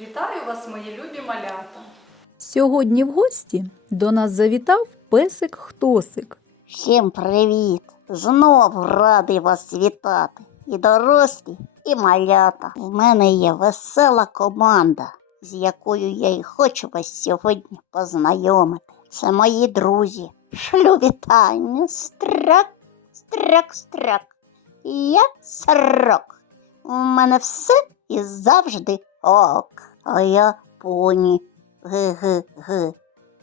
Вітаю вас, мої любі малята! Сьогодні в гості до нас завітав песик Хтосик. Всім привіт! Знову радий вас вітати. І дорослі, і малята. У мене є весела команда, з якою я і хочу вас сьогодні познайомити. Це мої друзі. Шлю вітання. Страк, страк, страк. Я сорок. У мене все і завжди ок. А я поні. Ги-ги-ги.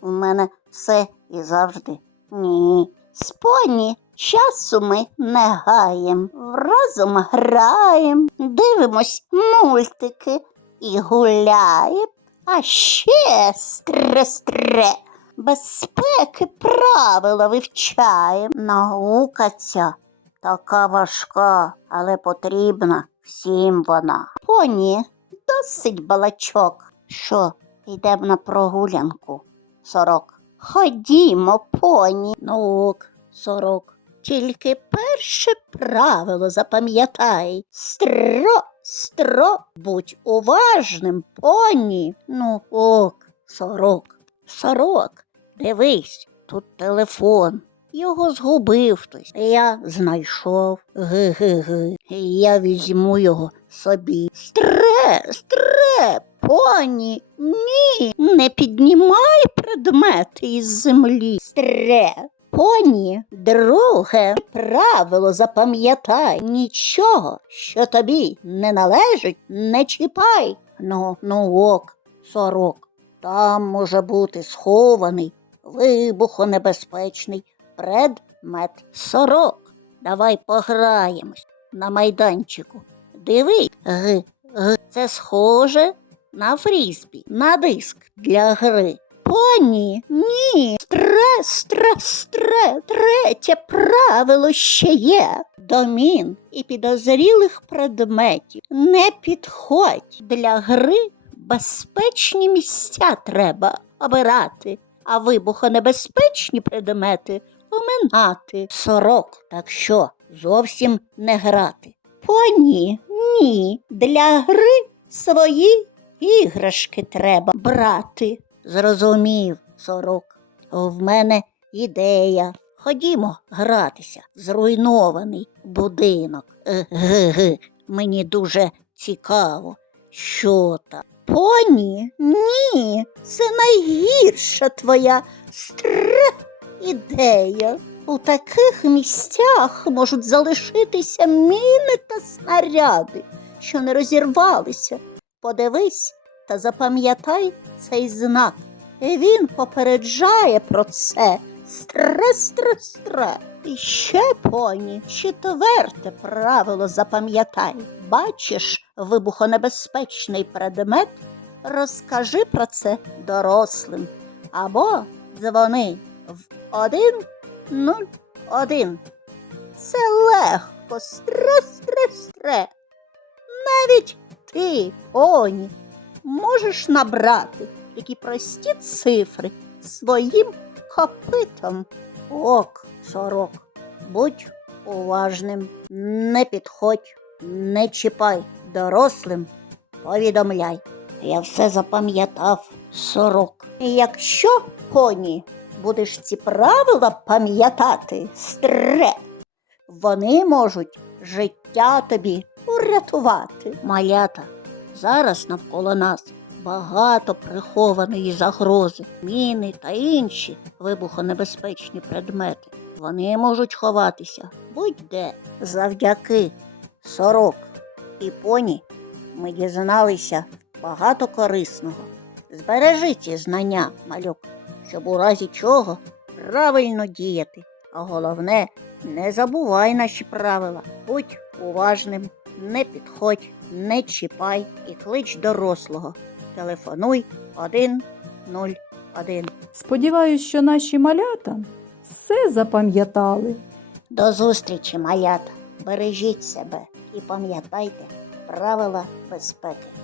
У мене все і завжди ні. З поні часу ми не гаєм. Разом граєм, дивимось мультики і гуляєм. А ще стре-стре. Безпеки правила вивчаєм. Наука ця така важка, але потрібна всім вона. Поні, досить балачок. Що, йдемо на прогулянку? Сорок. Ходімо, поні. Ну ок, сорок. Тільки перше правило запам'ятай. Стро, стро, будь уважним, поні. Ну ок, сорок. Сорок, дивись, тут телефон. Його згубив хтось. Я знайшов. Ги-ги-ги. Я візьму його собі. Стре, стре, поні, ні. Не піднімай предмети із землі. Стре. Поні, друге правило запам'ятай. Нічого, що тобі не належить, не чіпай. Ну, ну ок, сорок. Там може бути схований, вибухонебезпечний предмет. Сорок. Давай пограємось на майданчику. Диви. Це схоже на фрізбі, на диск для гри. Поні, ні. Стре, стре, стре. Третє правило ще є. До мін і підозрілих предметів не підходь для гри. Безпечні місця треба обирати, а вибухонебезпечні предмети оминати. Сорок, так що зовсім не грати. Поні, ні, для гри свої іграшки треба брати. Зрозумів, сорок. В мене ідея. Ходімо гратися. Зруйнований будинок. Ге-ге. Мені дуже цікаво, що там. Поні, ні, це найгірша твоя стра ідея. У таких місцях можуть залишитися міни та снаряди, що не розірвалися. Подивись та запам'ятай цей знак. Він попереджає про це. Стре, стре, стре. І ще поні, четверте правило запам'ятай. Бачиш вибухонебезпечний предмет, розкажи про це дорослим. Або дзвони один нуль один. Це легко, стре, стре, стре. Навіть ти, поні, можеш набрати такі прості цифри своїм копитом. Ок, сорок, будь уважним, не підходь, не чіпай дорослим, повідомляй. Я все запам'ятав, сорок. І якщо, поні, будеш ці правила пам'ятати, стре, вони можуть життя тобі урятувати. Малята, зараз навколо нас багато прихованої загрози, міни та інші вибухонебезпечні предмети. Вони можуть ховатися будь-де. Завдяки сорок і поні ми дізналися багато корисного. Збережи ці знання, малюк, щоб у разі чого правильно діяти. А головне, не забувай наші правила. Будь уважним, не підходь, не чіпай і клич дорослого. Телефонуй 101. Сподіваюсь, що наші малята все запам'ятали. До зустрічі, малята. Бережіть себе і пам'ятайте правила безпеки.